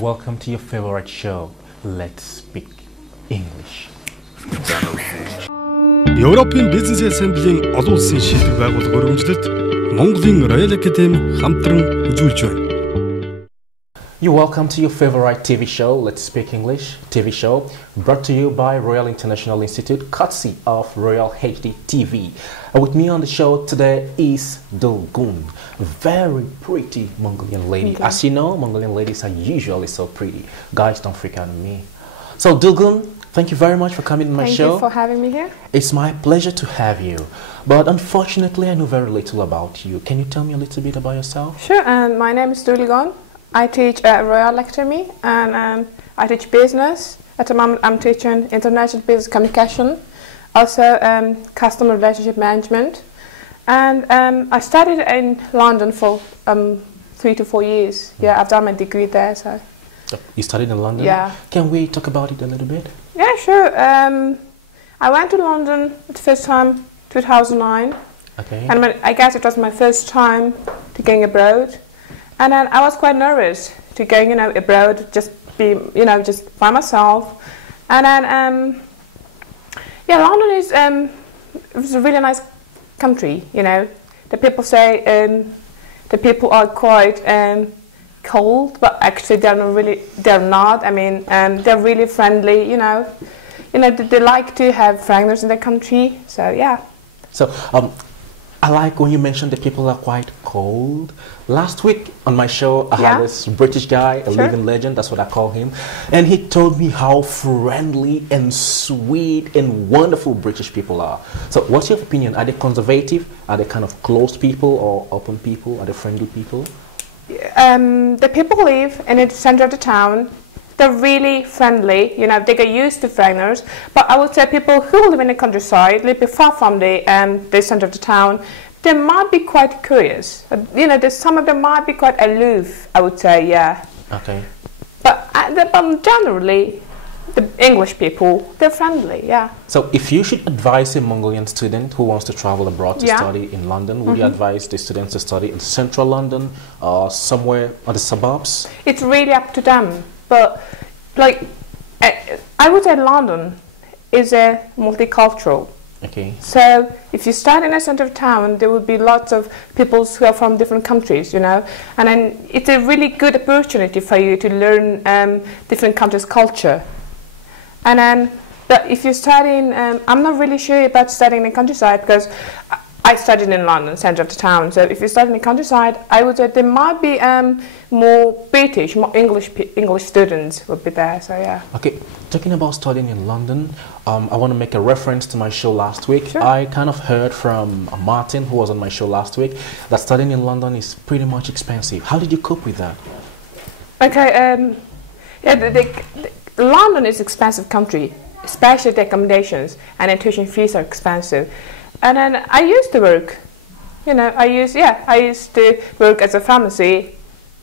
Welcome to your favorite show. Let's speak English. Европын бизнес ассамблийн олон улсын шилдэг байгууллага өргөмжлөлд Монголын Royal Academy хамтран үзүүлж байна. You're welcome to your favorite TV show, Let's Speak English TV show, brought to you by Royal International Institute, courtesy of Royal HD TV. With me on the show today is Dulgun, a very pretty Mongolian lady. Okay. As you know, Mongolian ladies are usually so pretty. Guys don't freak out on me. So Dulgun, thank you very much for coming to my show. Thank you for having me here. It's my pleasure to have you. But unfortunately, I know very little about you. Can you tell me a little bit about yourself? Sure, and my name is Dulgun. I teach at Royal Academy, and I teach business. At the moment, I'm teaching international business communication, also customer relationship management. And I studied in London for 3 to 4 years. Yeah, I've done my degree there. So. You studied in London? Yeah. Can we talk about it a little bit? Yeah, sure. I went to London the first time, 2009. Okay. And I guess it was my first time to going abroad. And then I was quite nervous to go, abroad, just be, just by myself. And then, yeah, London is it was a really nice country. The people say the people are quite cold, but actually they're not. I mean, they're really friendly. They like to have foreigners in their country. So yeah. So I like when you mentioned that people are quite cold. Last week on my show, I had this British guy, a living legend, that's what I call him. And he told me how friendly and sweet and wonderful British people are. So what's your opinion? Are they conservative? Are they kind of closed people or open people? Are they friendly people? The people live in the center of the town. They're really friendly, they get used to foreigners. But I would say people who live in the countryside, live far from the center of the town, they might be quite curious. Some of them might be quite aloof, I would say, yeah. Okay. But generally, the English people, they're friendly, yeah. So if you should advise a Mongolian student who wants to travel abroad to study in London, would you advise the students to study in central London or somewhere on the suburbs? It's really up to them. But, I would say London is a multicultural. Okay. So, if you start in the center of town, there will be lots of people who are from different countries, And then it's a really good opportunity for you to learn different countries' culture. And then, but if you study in, I'm not really sure about studying in the countryside because I studied in London, center of the town. So if you study in the countryside, I would say there might be more British, more English students would be there. So yeah. Okay, talking about studying in London, I want to make a reference to my show last week. Sure. I kind of heard from Martin, who was on my show last week, that studying in London is pretty much expensive. How did you cope with that? Okay, London is an expensive country, especially the accommodations and the tuition fees are expensive. And then I used to work, I used to work as a pharmacy.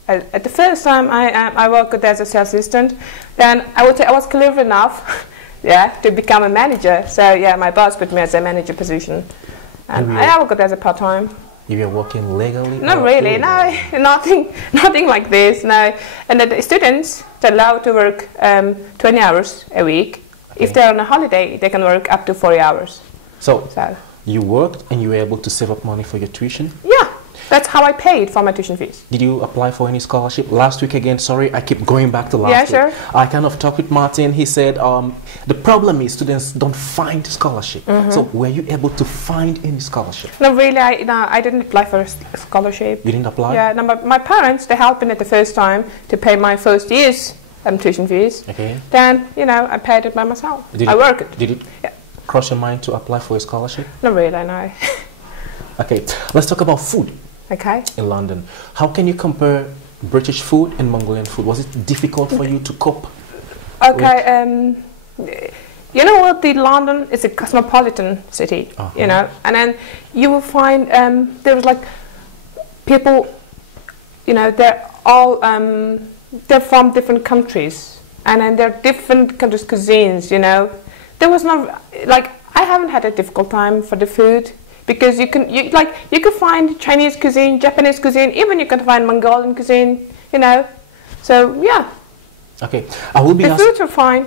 At the first time I worked as a sales assistant, then I would say I was clever enough, to become a manager. So yeah, my boss put me as a manager position, and I worked as a part-time. You were working legally? Not really, no, nothing like this, no. And the students are allowed to work 20 hours a week. Okay. If they're on a holiday, they can work up to 40 hours. So you worked and you were able to save up money for your tuition? Yeah, that's how I paid for my tuition fees. Did you apply for any scholarship? Last week again, sorry, I keep going back to last week. Yeah, sure. I kind of talked with Martin. He said the problem is students don't find scholarship. So were you able to find any scholarship? No, really, I didn't apply for a scholarship. You didn't apply? Yeah, no, but my parents, they helped me at the first time to pay my first year's tuition fees. Okay. Then, I paid it by myself. I worked. Did it cross your mind to apply for a scholarship? Not really, no. Okay, let's talk about food. Okay. In London. How can you compare British food and Mongolian food? Was it difficult for you to cope? Okay, you know what, London is a cosmopolitan city, and then you will find there's like people, they're all, they're from different countries, and then there are different countries' cuisines, There was not, I haven't had a difficult time for the food. because you can find Chinese cuisine, Japanese cuisine, even you can find Mongolian cuisine, you know. So yeah. Okay, I will be the foods are fine.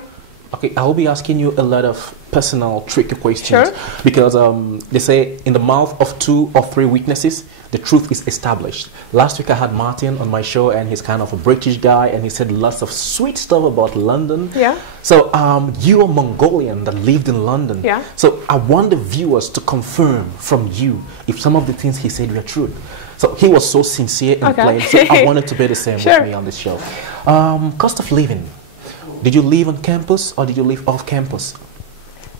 Okay, I will be asking you a lot of personal, tricky questions. Sure. Because they say in the mouth of 2 or 3 witnesses, the truth is established. Last week I had Martin on my show, and he's kind of a British guy, and he said lots of sweet stuff about London. Yeah. So you are Mongolian that lived in London. Yeah. So I want the viewers to confirm from you if some of the things he said were true. So he was so sincere and plain. So I wanted to be the same with me on this show. Cost of living. Did you live on campus or did you live off campus?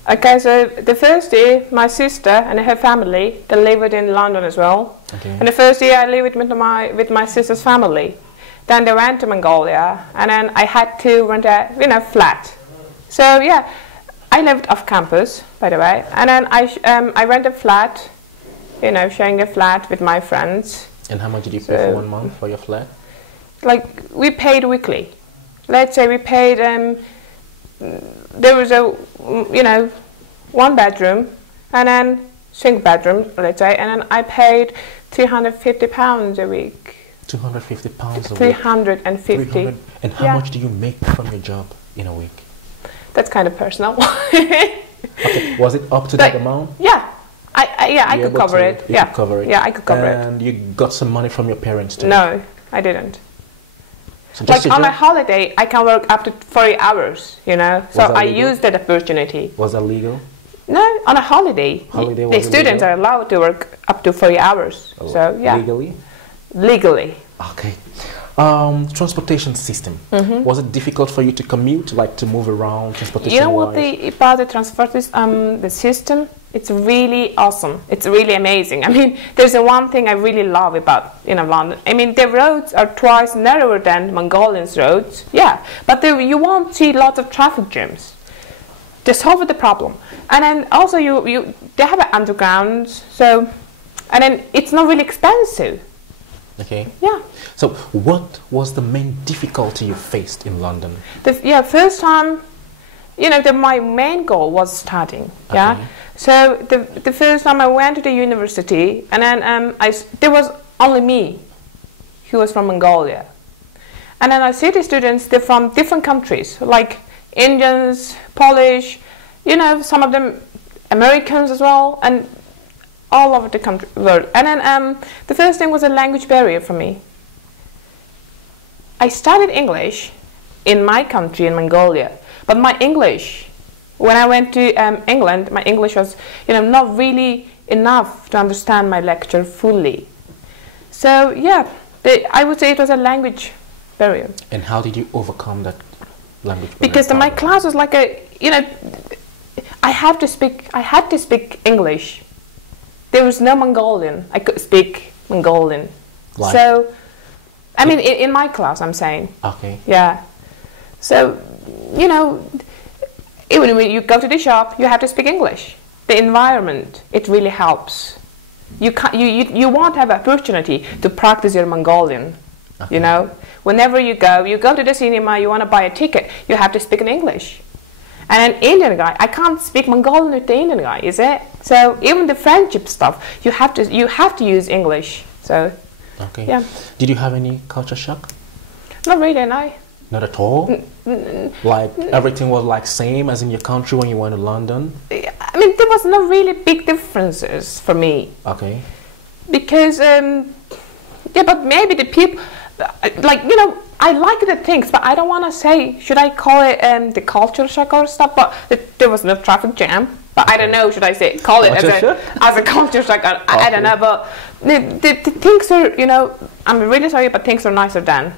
Okay, so the first year, my sister and her family, they lived in London as well. Okay. And the first year I lived with my sister's family. Then they went to Mongolia, and then I had to rent a flat. So yeah, I lived off campus, by the way. And then I rented a flat, sharing a flat with my friends. And how much did you pay for 1 month for your flat? Like, we paid weekly. Let's say we paid, there was a, 1 bedroom, and then single bedroom, let's say, and then I paid £350 a week. £250 a week? 350. And how much do you make from your job in a week? That's kind of personal. Okay, was it up to that amount? Yeah, I could cover it. You could cover it. Yeah, I could cover it. And you got some money from your parents too? No, I didn't. So like on a holiday, I can work up to 40 hours, So I used that opportunity. Was that legal? No, on a holiday. The students are allowed to work up to 40 hours. Oh, so yeah. Legally? Legally. Okay. Transportation system. Was it difficult for you to commute, like to move around, transportation? You know what about the transport the system? It's really awesome. It's really amazing. I mean, there's one thing I really love about London. I mean, the roads are twice narrower than Mongolian's roads. Yeah, but you won't see lots of traffic jams. They solve the problem, and then also they have an underground. So, and then it's not really expensive. Okay. Yeah. So, what was the main difficulty you faced in London? First time, my main goal was studying. Okay. Yeah. So the first time I went to the university, and then there was only me, who was from Mongolia, and then I see the students. They're from different countries, like Indians, Polish, some of them Americans as well, and all over the world. And then the first thing was a language barrier for me. I studied English in my country, in Mongolia, but my English, when I went to England, my English was, not really enough to understand my lecture fully. So yeah, I would say it was a language barrier. And how did you overcome that language barrier? Because my class was like I had to speak English. There was no Mongolian. I could speak Mongolian. Why? So, I mean, in my class, I'm saying. Okay. Yeah. So, even when you go to the shop, you have to speak English. The environment, it really helps. You won't have opportunity to practice your Mongolian. Okay. Whenever you go to the cinema, you want to buy a ticket, you have to speak in English. And an Indian guy, I can't speak Mongolian with the Indian guy, is it? So even the friendship stuff, you have to use English. So, okay. Yeah. Did you have any culture shock? Not really, no. Not at all? Like everything was like same as in your country when you went to London? I mean, there was no really big differences for me. Okay. Because, but maybe the people, I like the things, but I don't want to say, should I call it the culture shock or stuff? But there was no traffic jam. But okay. I don't know, should I call it as a culture shock? I don't know, but the things are, I'm really sorry, but things are nicer than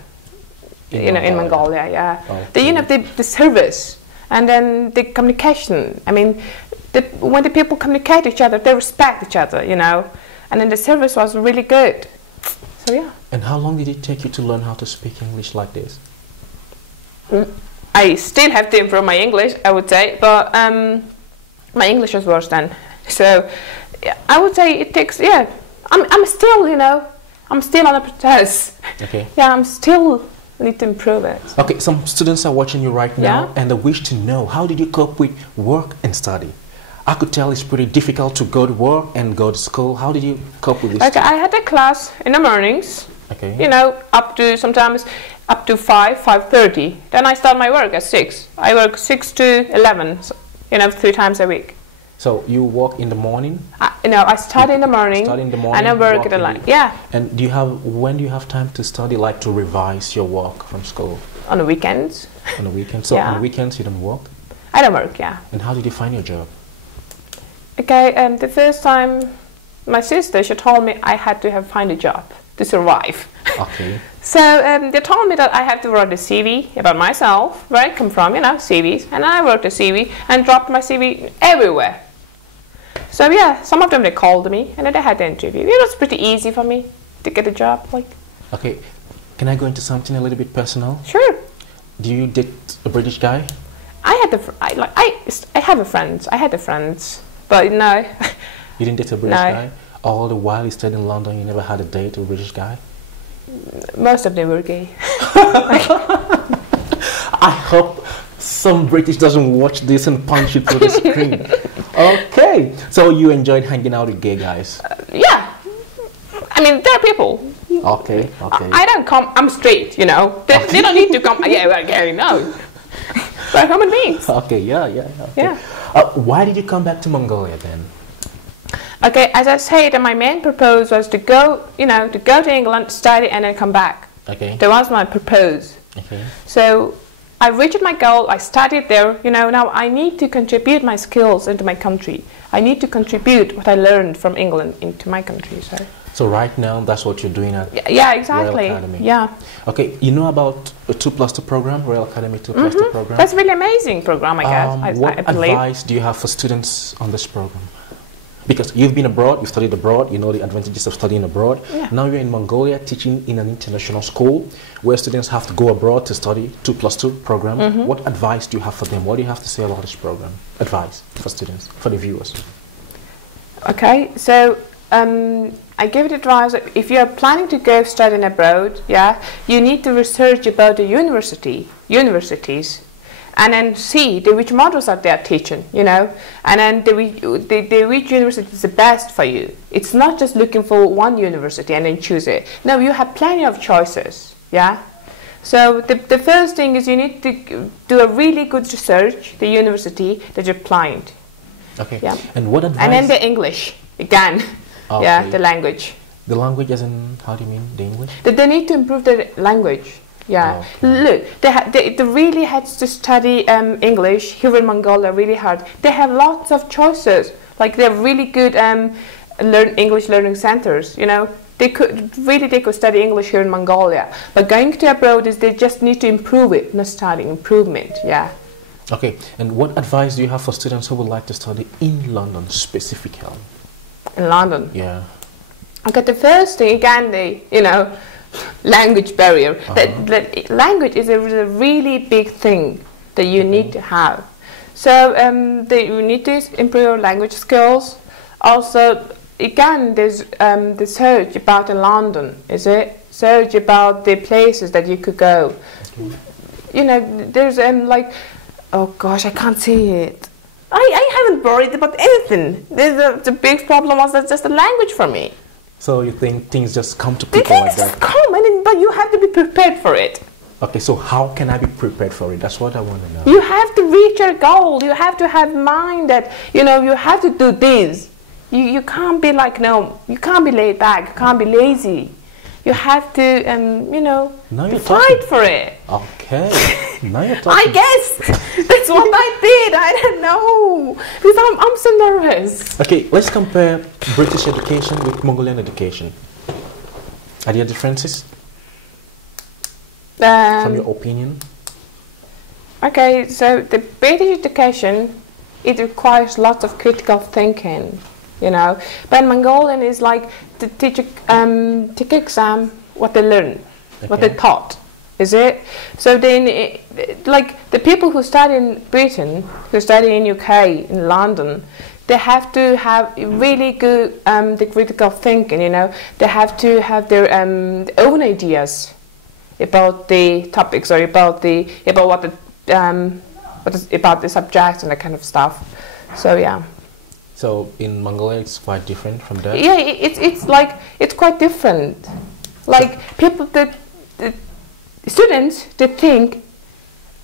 in Mongolia, yeah. Okay. The service and then the communication. I mean, when the people communicate each other, they respect each other, and then the service was really good. So yeah. And how long did it take you to learn how to speak English like this? I still have to improve my English, I would say, but my English was worse then. So yeah, I would say it takes. Yeah, I'm still, I'm still on a process. Okay. Yeah, I'm still need to improve it. Okay, some students are watching you right now, and they wish to know, how did you cope with work and study? I could tell it's pretty difficult to go to work and go to school. How did you cope with this? Okay, I had a class in the mornings. Okay. You know, up to sometimes up to 5:30. Then I start my work at 6. I work 6 to 11. So, you know, 3 times a week. So you work in the morning? I study in the morning. Study in the morning. And I work at the night. Yeah. And when do you have time to study, like to revise your work from school? On the weekends. On the weekends. So on the weekends you don't work? I don't work. Yeah. And how did you find your job? Okay. The first time, my sister, she told me I had to find a job to survive. Okay. So they told me that I have to write a CV about myself, where I come from, you know, CVs, and I wrote a CV and dropped my CV everywhere. So yeah, some of them they called me and then they had the interview. It was pretty easy for me to get a job, like. Okay, can I go into something a little bit personal? Sure. Do you date a British guy? I have a friend. I had a friends, but no. You didn't date a British guy? All the while you stayed in London, you never had a date with a British guy? Most of them were gay. I hope some British doesn't watch this and punch you through the screen. Okay, so you enjoyed hanging out with gay guys? Yeah. I mean, there are people. Okay, okay. I don't come, I'm straight, you know. They don't need to come, yeah, well, gay, no. They're human beings. Okay, yeah. Okay. Yeah. Why did you come back to Mongolia then? Okay, as I said, my main purpose was to go, you know, to go to England, study, and then come back. Okay. That was my purpose. Okay. So I reached my goal. I studied there. You know, now I need to contribute my skills into my country. I need to contribute what I learned from England into my country. So right now, that's what you're doing at yeah, exactly. Royal Academy. Yeah. Okay, you know about a 2+2 program, Royal Academy 2+2 program? That's a really amazing program, I guess. What I believe. advice do you have for students on this program? Because you've been abroad, you've studied abroad, you know the advantages of studying abroad. Yeah. Now you're in Mongolia teaching in an international school where students have to go abroad to study 2+2 program. What advice do you have for them? What do you have to say about this program? Advice for students, for the viewers. Okay, so I give it advice that if you're planning to go studying abroad, yeah, you need to research about the universities, and then see which models are they teaching, you know, and then which university is the best for you. It's not just looking for one university and then choose it. No, you have plenty of choices, yeah. So the first thing is you need to do a really good research, the university that you're applying to. Okay. Yeah. And what advice? And then the English again. Okay. Yeah, the language. The language as in, how do you mean, the English? They need to improve their language. Yeah. Okay. Look, they really had to study English here in Mongolia really hard. They have lots of choices. Like they have really good English learning centers, you know. They could study English here in Mongolia. But going to abroad is they just need to improve it, not studying, improvement, yeah. Okay, and what advice do you have for students who would like to study in London specifically? In London? Yeah. Okay, the first thing, again, language barrier. That language is a really big thing that you need to have. So you need to improve your language skills. Also, again, there's the search about London, is it? Search about the places that you could go. Okay. You know, there's oh gosh, I can't see it. I haven't worried about anything. The big problem was that's just the language for me. So you think things just come to people like that? Come, but you have to be prepared for it. Okay, so how can I be prepared for it? That's what I want to know. You have to reach your goal. You have to have mind that, you know, you have to do this. You can't be like, no, you can't be laid back. You can't be lazy. You have to, you know, fight for it. Okay. Now you're talking. I guess that's what I did. I don't know because I'm so nervous. Okay, let's compare British education with Mongolian education. Are there differences? From your opinion? Okay, so the British education, it requires lots of critical thinking, you know. But Mongolian is like the teacher take exam what they learn, what they taught. Is it? So then, like the people who study in Britain, who study in UK, in London, they have to have really good the critical thinking. You know, they have to have their own ideas about the topics or about the subjects and that kind of stuff. So yeah. So in Mongolia, it's quite different from that. Yeah, it's like it's quite different. Like people, the students, they think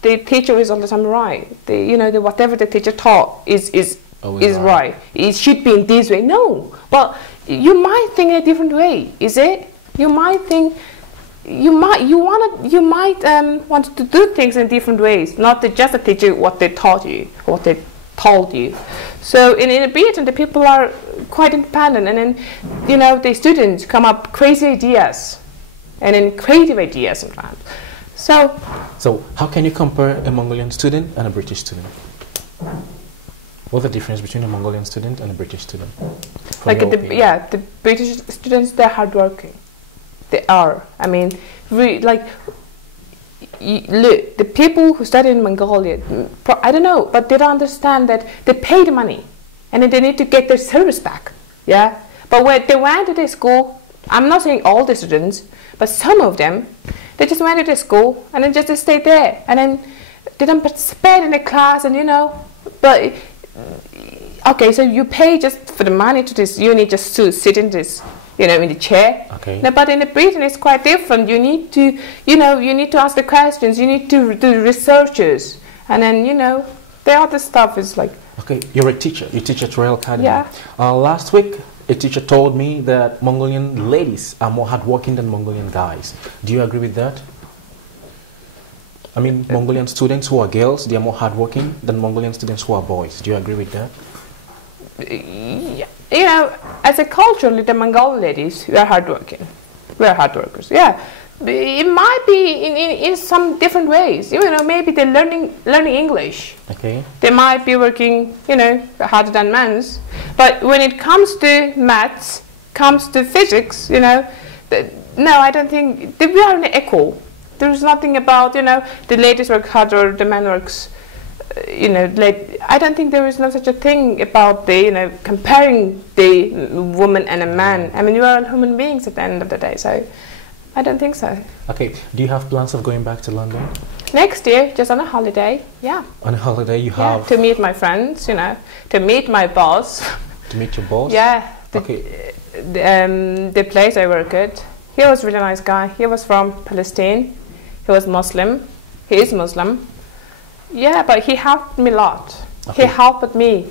the teacher is all the time right. Whatever the teacher taught is right. It should be in this way. No, but you might think in a different way. Is it? You might think. You might want to do things in different ways, not just the teacher what they taught you, what they told you. So in Britain, the people are quite independent, and then the students come up crazy ideas, and then creative ideas sometimes. So how can you compare a Mongolian student and a British student? What's the difference between a Mongolian student and a British student? Like the British students, they're hardworking. They are. I mean, really, like, look, the people who study in Mongolia, I don't know, but they don't understand that they pay the money, and then they need to get their service back. Yeah. But when they went to the school, I'm not saying all the students, but some of them, they just went to the school and then just stayed there, and then they don't participate in the class, and but okay, so you pay just for the money to this uni just to sit in this. In the chair. Okay. No, but in Britain it's quite different. You need to, you need to ask the questions. You need to do researches, and then the other stuff is like. Okay, you're a teacher. You teach at Royal Academy. Yeah. Last week, a teacher told me that Mongolian ladies are more hardworking than Mongolian guys. Do you agree with that? I mean, Mongolian students who are girls, they are more hardworking than Mongolian students who are boys. Do you agree with that? Yeah. As a culturally, the Mongol ladies, we are hardworking. We are hard workers. Yeah. It might be in some different ways. Maybe they're learning English. Okay. They might be working, harder than men's. But when it comes to maths, comes to physics, no, I don't think we are equal. There's nothing about, the ladies work harder, the men works. I don't think there is no such a thing about the, comparing the woman and a man. I mean, we are all human beings at the end of the day, so I don't think so. Okay, do you have plans of going back to London? Next year, just on a holiday, yeah. On a holiday you have? To meet my friends, to meet my boss. To meet your boss? Yeah. Okay. The place I work at, he was a really nice guy. He was from Palestine. He was Muslim. He is Muslim. Yeah, but he helped me a lot. Okay. He helped me,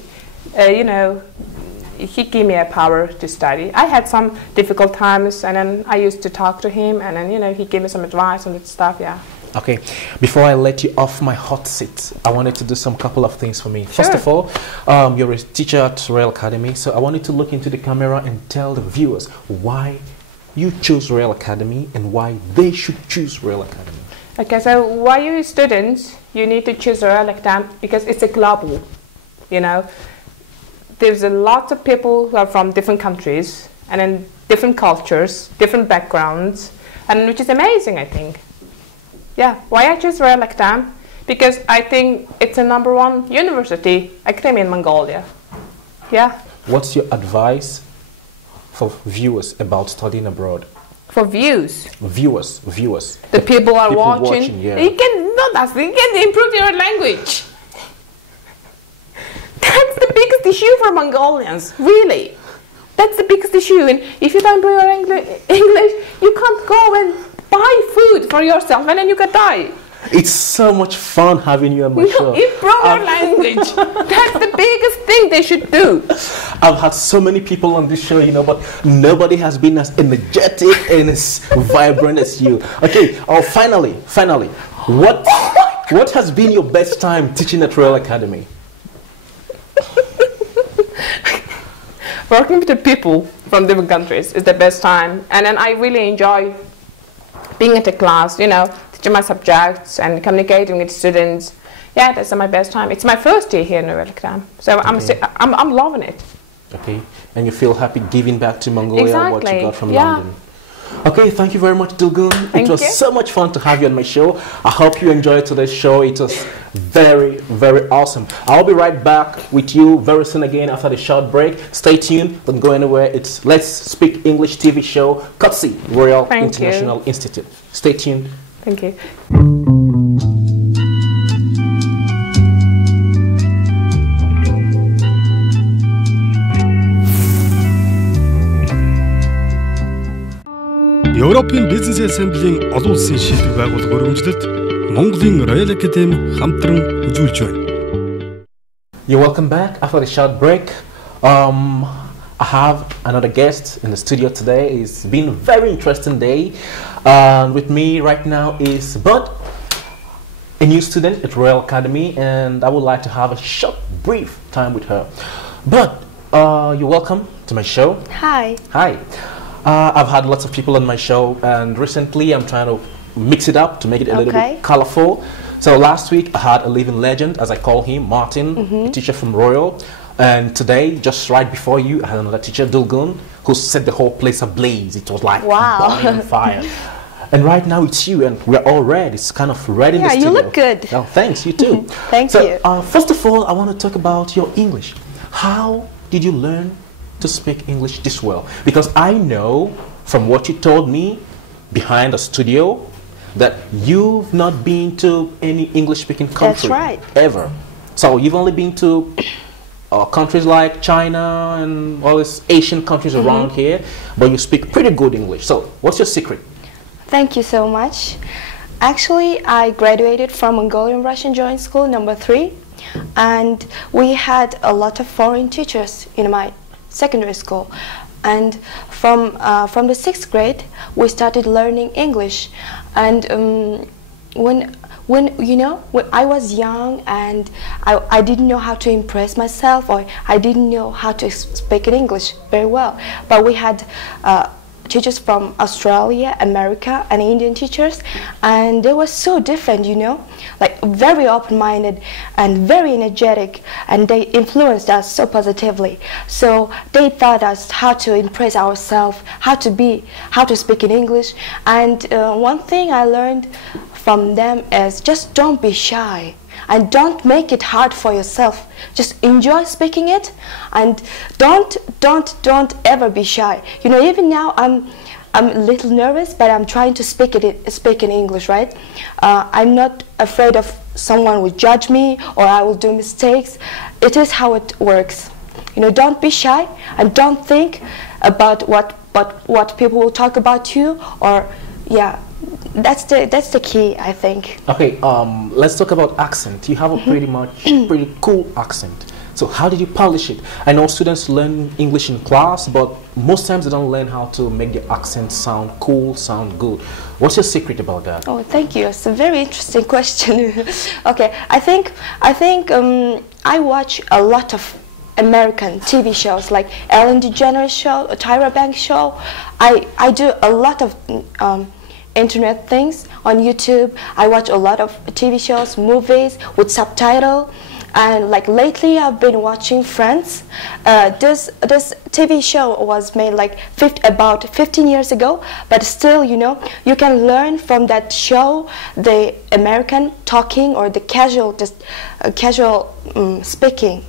he gave me a power to study. I had some difficult times, and then I used to talk to him, and then, he gave me some advice on that stuff, yeah. Okay, before I let you off my hot seat, I wanted to do some couple of things for me. Sure. First of all, you're a teacher at Royal Academy, so I wanted to look into the camera and tell the viewers why you chose Royal Academy and why they should choose Royal Academy. Okay, so why you students, you need to choose Royal Academy because it's a global, There's a lot of people who are from different countries and then different cultures, different backgrounds, and which is amazing, I think. Yeah, why I choose Royal Academy? Because I think it's a #1 university academy in Mongolia. Yeah. What's your advice for viewers about studying abroad? For views. Viewers. The people are watching. Yeah. You can improve your language. That's the biggest issue for Mongolians, really. That's the biggest issue. And if you don't improve your English, you can't go and buy food for yourself, and then you can die. It's so much fun having you on my show. Improve your language. That's the biggest thing they should do. I've had so many people on this show, but nobody has been as energetic and as vibrant as you. Okay, finally, what has been your best time teaching at Royal Academy? Working with the people from different countries is the best time, and then I really enjoy being at the class, teaching my subjects and communicating with students. Yeah, that's my best time. It's my first year here in Royal Academy, so okay. I'm loving it. Okay, and you feel happy giving back to Mongolia what you got from London. Okay, thank you very much, Dilgun. It was so much fun to have you on my show. I hope you enjoyed today's show. It was very, very awesome. I'll be right back with you very soon again after the short break. Stay tuned. Don't go anywhere. It's Let's Speak English TV show, courtesy Royal International Institute. Stay tuned. Thank you. Европын бизнес ассамблийн олон улсын шилдэг байгууллага өргөмжлөлд Монголын Royal Academy хамтран үзүүлж байна. You're welcome back after the short break. I have another guest in the studio today. It's been a very interesting day. With me right now is Bud, a new student at Royal Academy, and I would like to have a short, brief time with her. Bud, you're welcome to my show. Hi. Hi. I've had lots of people on my show, and recently I'm trying to mix it up to make it a little bit colorful. So last week I had a living legend, as I call him, Martin, a teacher from Royal. And today, just right before you, I had another teacher, Dulgun, who set the whole place ablaze. It was like burning on fire. And right now it's you, and we're all red. It's kind of red in the studio. Yeah, you look good. Oh, thanks, you too. Thank you. First of all, I want to talk about your English. How did you learn to speak English this well? Because I know from what you told me behind the studio that you've not been to any English-speaking country. That's right. Ever. So you've only been to countries like China and all these Asian countries around here, but you speak pretty good English. So what's your secret? Thank you so much. Actually, I graduated from Mongolian Russian Joint School number 3, and we had a lot of foreign teachers in my secondary school. And from the 6th grade, we started learning English. And when I was young and I didn't know how to impress myself, or I didn't know how to speak in English very well, but we had teachers from Australia, America, and Indian teachers, and they were so different, like very open-minded and very energetic, and they influenced us so positively. So they taught us how to impress ourselves, how to speak in English. And one thing I learned from them is just don't be shy and don't make it hard for yourself. Just enjoy speaking it, and don't ever be shy. Even now I'm a little nervous, but I'm trying to speak in English, right? I'm not afraid of someone will judge me or I will do mistakes. It is how it works. Don't be shy and don't think about what people will talk about you, or that's the key, I think. Okay, let's talk about accent. You have a pretty cool accent. So how did you polish it? I know students learn English in class, but most times they don't learn how to make the accent sound cool, sound good. What's your secret about that? Oh, thank you. It's a very interesting question. Okay, I think I watch a lot of American TV shows like Ellen DeGeneres show, Tyra Banks show. I do a lot of internet things on YouTube. I watch a lot of TV shows, movies with subtitle, and like lately I've been watching Friends. This TV show was made like about 15 years ago, but still, you can learn from that show the American talking or the casual speaking.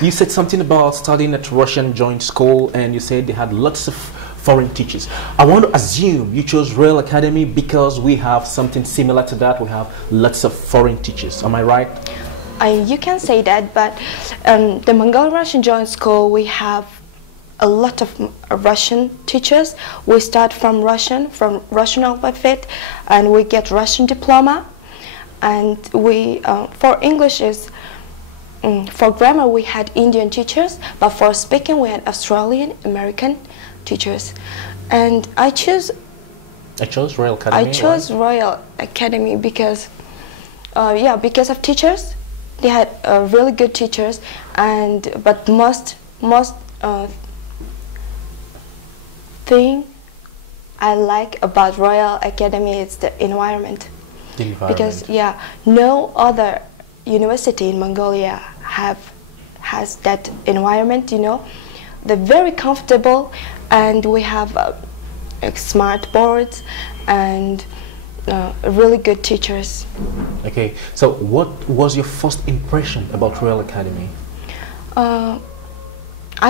You said something about studying at Russian Joint School, and you said they had lots of foreign teachers. I want to assume you chose Royal Academy because we have something similar to that. We have lots of foreign teachers. Am I right? You can say that, but the Mongolian Russian Joint School, we have a lot of Russian teachers. We start from Russian alphabet, and we get Russian diploma. And we, for English for grammar we had Indian teachers, but for speaking we had Australian, American teachers. And I chose Royal Academy. I chose Royal Academy because because of teachers. They had really good teachers, but most thing I like about Royal Academy is the environment. Because no other university in Mongolia has that environment. They're very comfortable, and we have smart boards and really good teachers. Okay, so what was your first impression about Royal Academy? I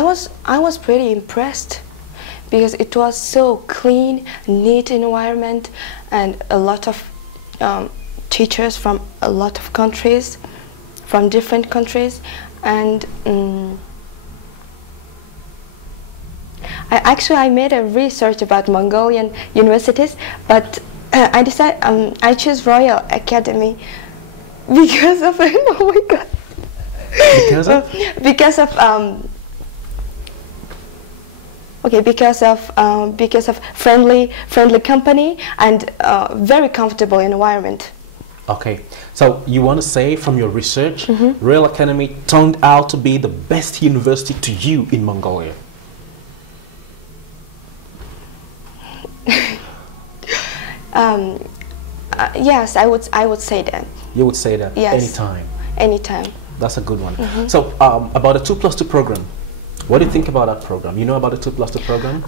was pretty impressed because it was so clean, neat environment, and a lot of teachers from a lot of countries, from different countries, and I made a research about Mongolian universities, but I decided I choose Royal Academy because of oh my god. Because of friendly company and very comfortable environment. Okay, so you want to say from your research, Royal Academy turned out to be the best university to you in Mongolia? Yes, I would say that. You would say that? Yes. Anytime? Anytime. That's a good one. So about the 2+2 program, what do you think about that program? You know about the 2+2 program?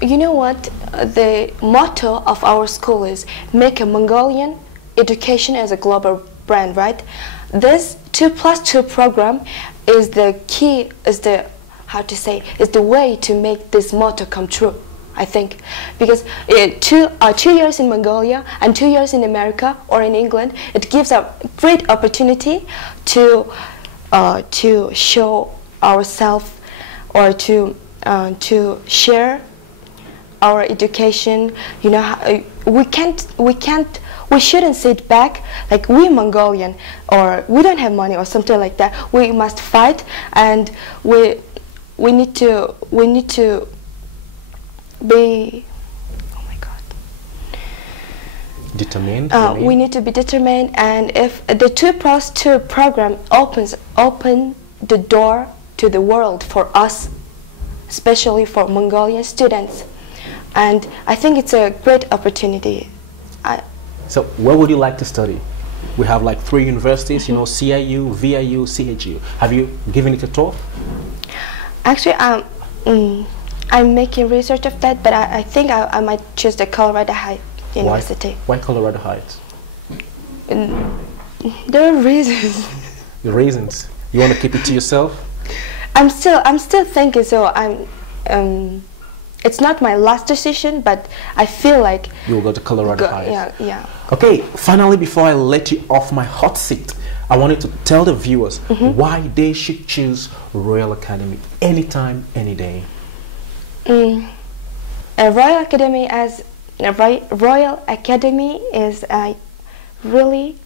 You know what? The motto of our school is make a Mongolian education as a global brand, right? This 2+2 program is the key, is the way to make this motto come true, I think. Because 2 years in Mongolia and 2 years in America or in England, it gives a great opportunity to show ourselves or to share our education. You know, we shouldn't sit back like we Mongolian or we don't have money or something like that. We must fight, and we need to be, oh my god, determined. We need to be determined, and if the 2+2 program open the door to the world for us, especially for Mongolian students, and I think it's a great opportunity. So where would you like to study? We have like 3 universities, you know, CIU, VIU, CHU. Have you given it a thought? Actually, I'm making research of that, but I think I might choose the Colorado Heights University. Why Colorado Heights? There are reasons. The reasons? You want to keep it to yourself? I'm still thinking. So it's not my last decision, but I feel like you will go to Colorado Heights. Yeah. Okay. Finally, before I let you off my hot seat, I wanted to tell the viewers why they should choose Royal Academy anytime, any day. A Royal Academy is a really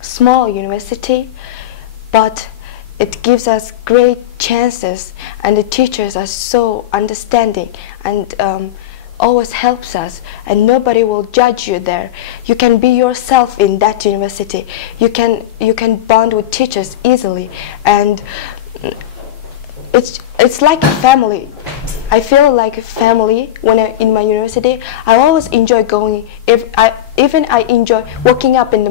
small university, but it gives us great chances, and the teachers are so understanding and always helps us, and nobody will judge you there. You can be yourself in that university. You can bond with teachers easily, and it's like a family. I feel like a family when I'm in my university. I always enjoy going. I enjoy waking up in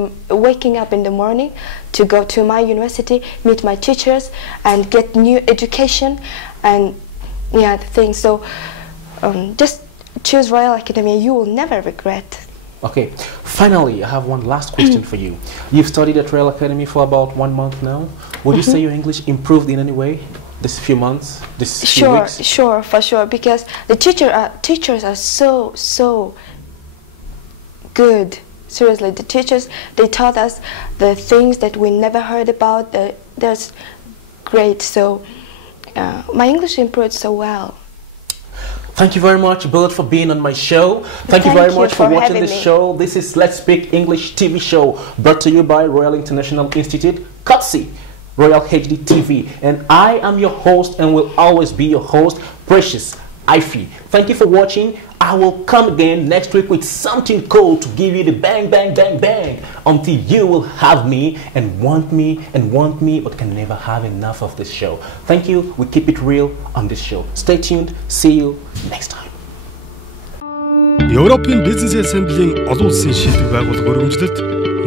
the morning to go to my university, meet my teachers, and get new education, and the things. So just choose Royal Academy. You will never regret. Okay. Finally, I have one last question for you. You've studied at Royal Academy for about 1 month now. Would you say your English improved in any way? This few months, this few weeks? Sure, for sure, because the teachers are so good. Seriously, the teachers, they taught us the things that we never heard about. That's great. So my English improved so well. Thank you very much, both, for being on my show. Thank you very much for watching this show. This is Let's Speak English TV show, brought to you by Royal International Institute, CUTSI, Royal HD TV, and I am your host and will always be your host, Precious Ify. Thank you for watching. I will come again next week with something cool to give you the bang, bang, bang, bang, until you will have me, but can never have enough of this show. Thank you. We keep it real on this show. Stay tuned. See you next time. Европын бизнес ассамблийн олон улсын шилдэг байгууллага өргөмжлөлд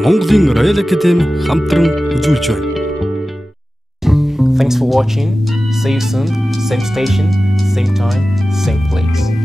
Монголын Royal Academy хамтран үзүүлж байна. Thanks for watching. See you soon. Same station, same time, same place.